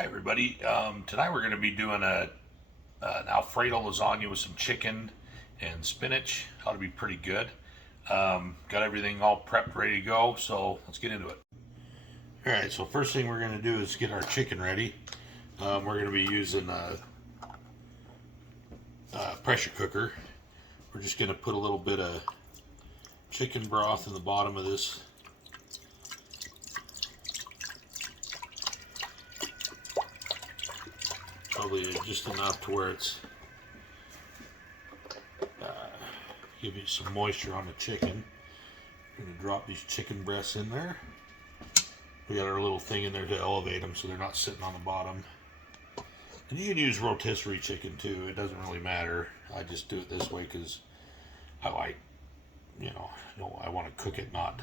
Hi everybody. Tonight we're going to be doing an Alfredo lasagna with some chicken and spinach. Ought to be pretty good. Got everything all prepped, ready to go, so let's get into it. Alright, so first thing we're going to do is get our chicken ready. We're going to be using a pressure cooker. We're just going to put a little bit of chicken broth in the bottom of this. Probably just enough to where it's give you some moisture on the chicken. We're going to drop these chicken breasts in there. We got our little thing in there to elevate them so they're not sitting on the bottom. And you can use rotisserie chicken too. It doesn't really matter. I just do it this way because I like, I want to cook it, not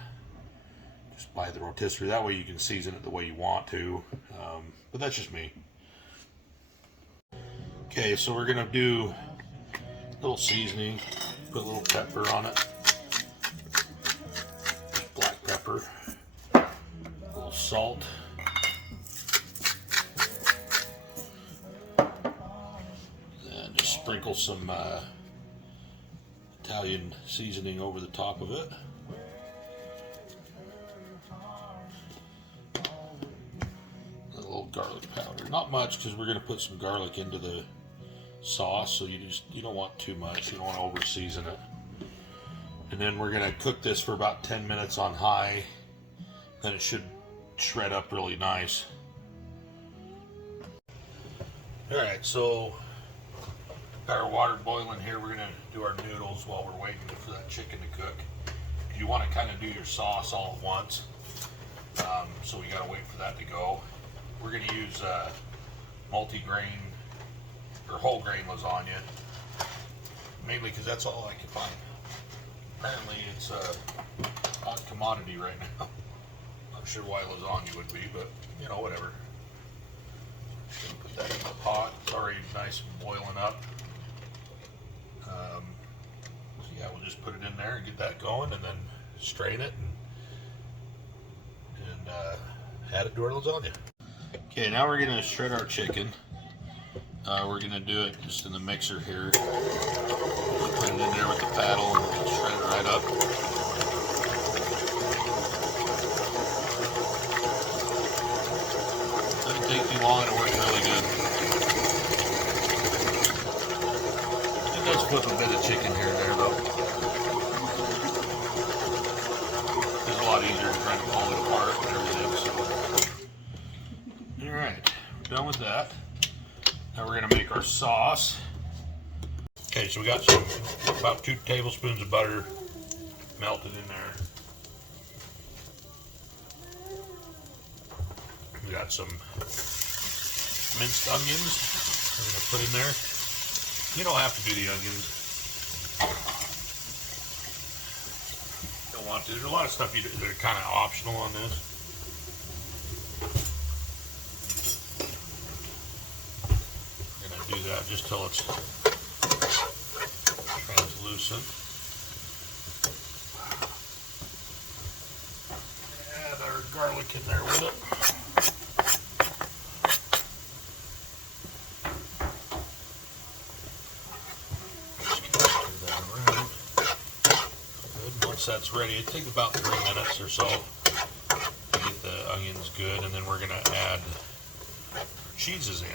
just buy the rotisserie. That way you can season it the way you want to. But that's just me. Okay, so we're going to do a little seasoning, put a little pepper on it, black pepper, a little salt, and just sprinkle some Italian seasoning over the top of it. A little garlic powder, not much because we're going to put some garlic into the sauce, so you don't want too much. You don't want to over season it. And then we're going to cook this for about 10 minutes on high. Then it should shred up really nice. Alright, so got our water boiling here. We're going to do our noodles while we're waiting for that chicken to cook. You want to kind of do your sauce all at once, so we got to wait for that to go. We're going to use multi-grain or whole grain lasagna, mainly because that's all I can find. Apparently it's a hot commodity right now. Not sure why lasagna would be, but whatever. Just gonna put that in the pot. It's already nice and boiling up. So yeah, we'll just put it in there and get that going, and then strain it and add it to our lasagna. Okay, now we're gonna shred our chicken. We're going to do it just in the mixer here. Just put it in there with the paddle and shred it right up. Doesn't take too long and it works really good. It does flip a bit of chicken here and there though. It's a lot easier than trying to pull it apart and everything. So. Alright, we're done with that. Now we're going to make our sauce. Okay, so we got about 2 tablespoons of butter melted in there. We got some minced onions we're going to put in there. You don't have to do the onions. You don't want to. There's a lot of stuff that are kind of optional on this. Do that just till it's translucent. Add our garlic in there with it. Just stir that around. Good. Once that's ready, it takes about 3 minutes or so to get the onions good, and then we're going to add our cheeses in.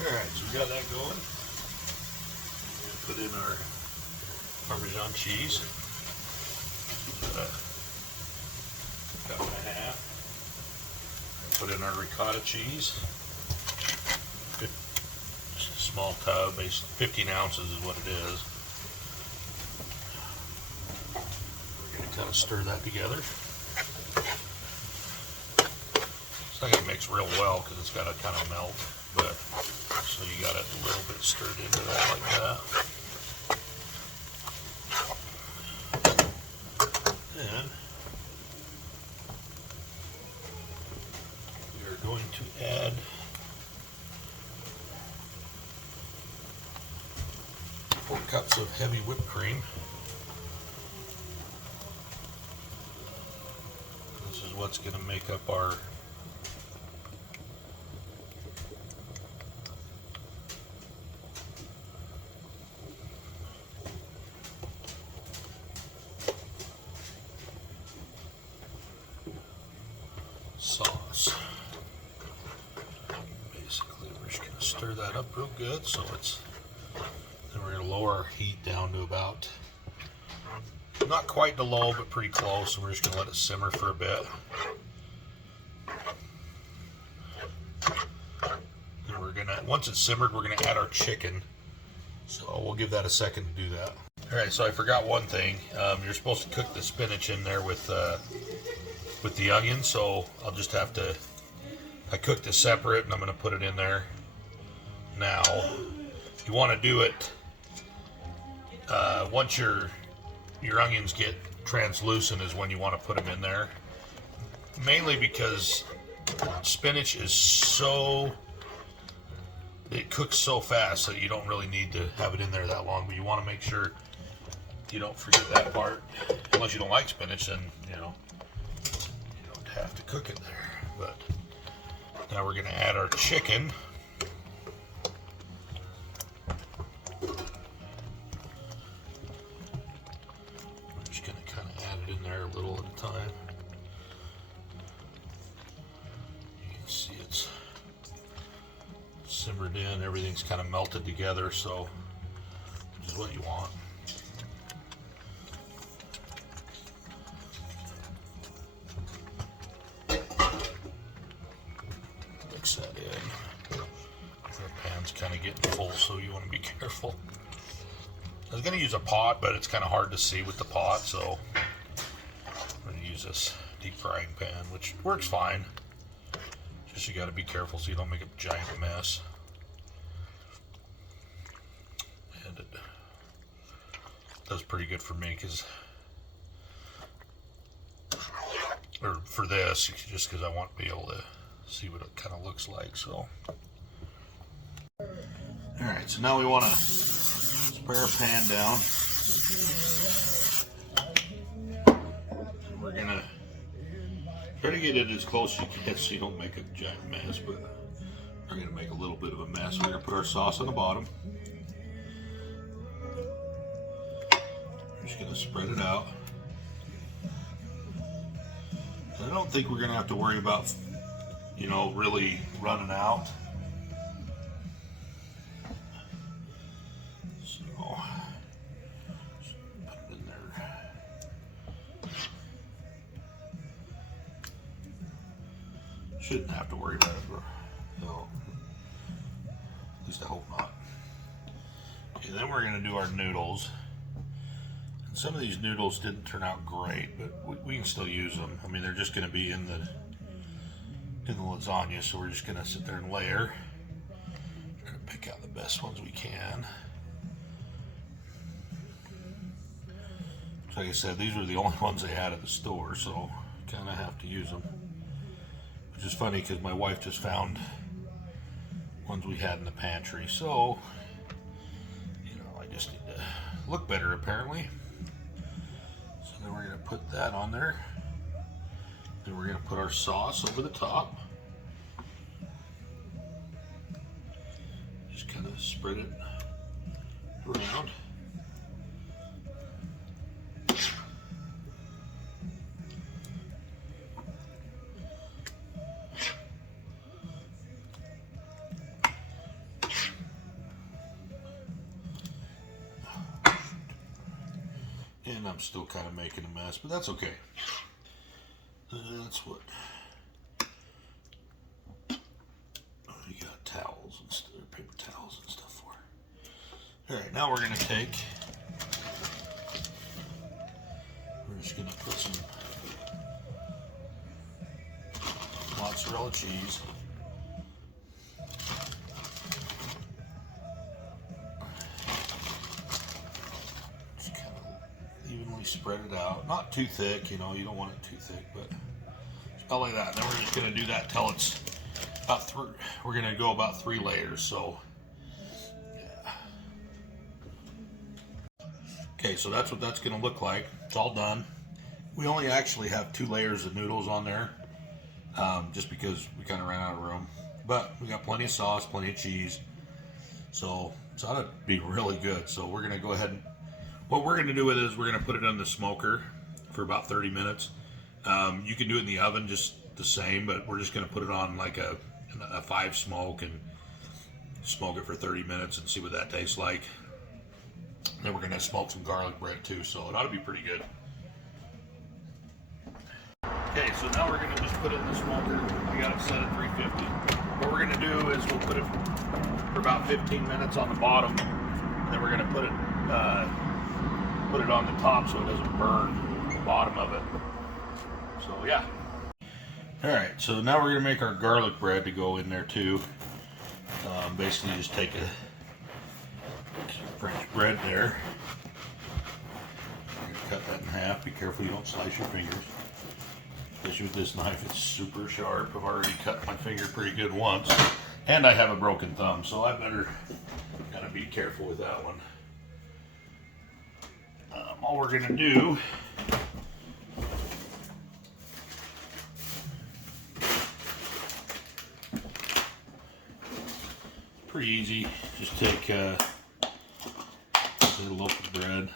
Alright, so we got that going. Put in our Parmesan cheese. About a cup and a half. Put in our ricotta cheese. Just a small tub, basically 15 ounces is what it is. We're going to kind of stir that together. It's not going to mix real well because it's got to kind of melt, but so you got it a little bit stirred into that like that. And we are going to add four cups of heavy whipped cream. This is what's going to make up our sauce. Basically, we're just going to stir that up real good so it's. Then we're going to lower our heat down to about, not quite to low, but pretty close. And we're just going to let it simmer for a bit. And we're going to, once it's simmered, we're going to add our chicken. So we'll give that a second to do that. All right, so I forgot one thing. You're supposed to cook the spinach in there with the onion, so I'll just have to, I cooked it separate and I'm going to put it in there. Now, you want to do it once your onions get translucent is when you want to put them in there. Mainly because spinach is so, it cooks so fast that you don't really need to have it in there that long, but you want to make sure you don't forget that part. Unless you don't like spinach, then you don't have to cook it there. But now we're going to add our chicken. We're just going to kind of add it in there a little at a time. You can see it's simmered in, everything's kind of melted together, so which is what you want. Mix that in. The pan's kind of getting full, so you want to be careful. I was going to use a pot, but it's kind of hard to see with the pot, so I'm going to use this deep frying pan, which works fine. Just you got to be careful so you don't make a giant mess. And it does pretty good for me or for this, just because I want to be able to see what it kind of looks like. So, all right, so now we want to spray our pan down. We're gonna try to get it as close as you can so you don't make a giant mess, but we're going to make a little bit of a mess. We're going to put our sauce on the bottom. We're just going to spread it out. I don't think we're going to have to worry about, really running out. So, just put it in there. Shouldn't have to worry about it, bro. No. At least I hope not. Okay, then we're going to do our noodles. And some of these noodles didn't turn out great, but we can still use them. I mean, they're just going to be in the lasagna, so we're just going to sit there and layer. Try to pick out the best ones we can. So like I said, these were the only ones they had at the store, so kind of have to use them. Which is funny because my wife just found ones we had in the pantry, so I just need to look better apparently. So then we're going to put that on there. Then we're going to put our sauce over the top. Just kind of spread it around. And I'm still kind of making a mess, but that's okay. That's what you got towels and stuff, paper towels and stuff for. All right, now we're going to take. We're just going to put some mozzarella cheese. Evenly spread it out, not too thick, you don't want it too thick, but about like that. And then we're just going to do that till it's about three. We're going to go about 3 layers. So, yeah. Okay, so that's what that's going to look like. It's all done. We only actually have 2 layers of noodles on there, just because we kind of ran out of room. But we got plenty of sauce, plenty of cheese, so it's ought to be really good. So we're going to go ahead and. What we're going to do with it is we're going to put it on the smoker for about 30 minutes. You can do it in the oven just the same, but we're just going to put it on like a 5 smoke and smoke it for 30 minutes and see what that tastes like. Then we're going to smoke some garlic bread too, so it ought to be pretty good. Okay, so now we're going to just put it in the smoker. I got it set at 350. What we're going to do is we'll put it for about 15 minutes on the bottom, and then we're going to put it on the top so it doesn't burn the bottom of it. So yeah. All right, so now we're going to make our garlic bread to go in there too. Basically just take a French bread there. You're going to cut that in half. Be careful you don't slice your fingers. Especially with this knife, it's super sharp. I've already cut my finger pretty good once. And I have a broken thumb, so I better kind of be careful with that one. All we're going to do pretty easy. Just take a loaf of bread.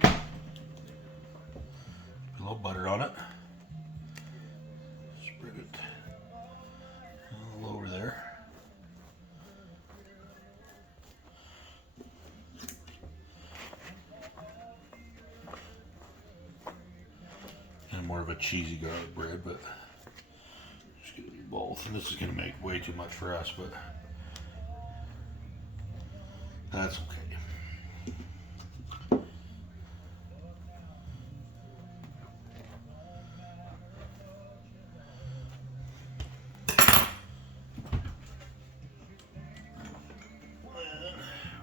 Put a little butter on it. Spread it all over there. More of a cheesy garlic bread, but just gonna do both. And this is gonna make way too much for us, but that's okay.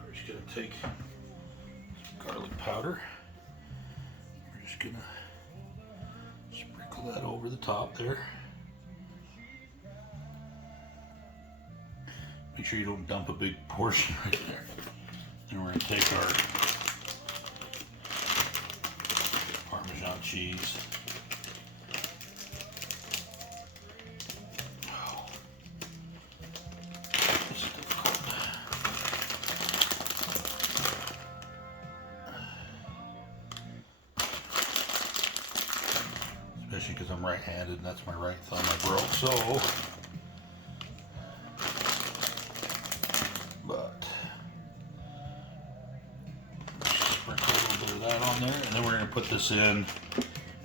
We're just gonna take some garlic powder. We're just gonna that over the top there. Make sure you don't dump a big portion right there. And we're going to take our Parmesan cheese. Wow. This is difficult. Especially because I'm right-handed and that's my right thumb I broke, so. But sprinkle a little bit of that on there, and then we're going to put this in.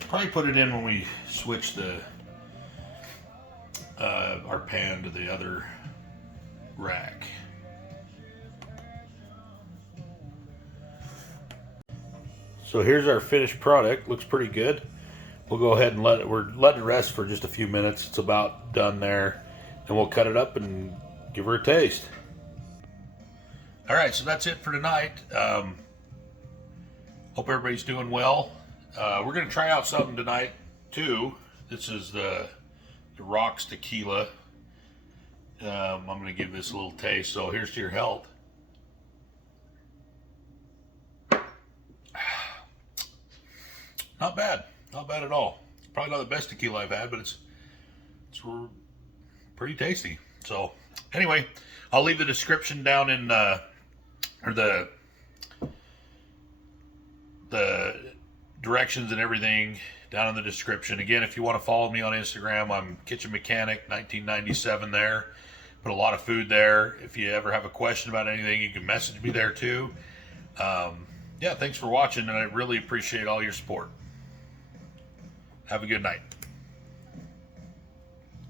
Probably put it in when we switch the our pan to the other rack. So here's our finished product. Looks pretty good. We'll go ahead and we're letting it rest for just a few minutes. It's about done there. And we'll cut it up and give her a taste. All right, so that's it for tonight. Hope everybody's doing well. We're gonna try out something tonight too. This is the Rocks Tequila. I'm gonna give this a little taste. So here's to your health. Not bad. Not bad at all. Probably not the best tequila I've had, but it's pretty tasty. So anyway, I'll leave the description down in or the directions and everything down in the description. Again, if you want to follow me on Instagram, I'm Kitchen Mechanic 1997 there. Put a lot of food there. If you ever have a question about anything, you can message me there too. Yeah, thanks for watching, and I really appreciate all your support. Have a good night.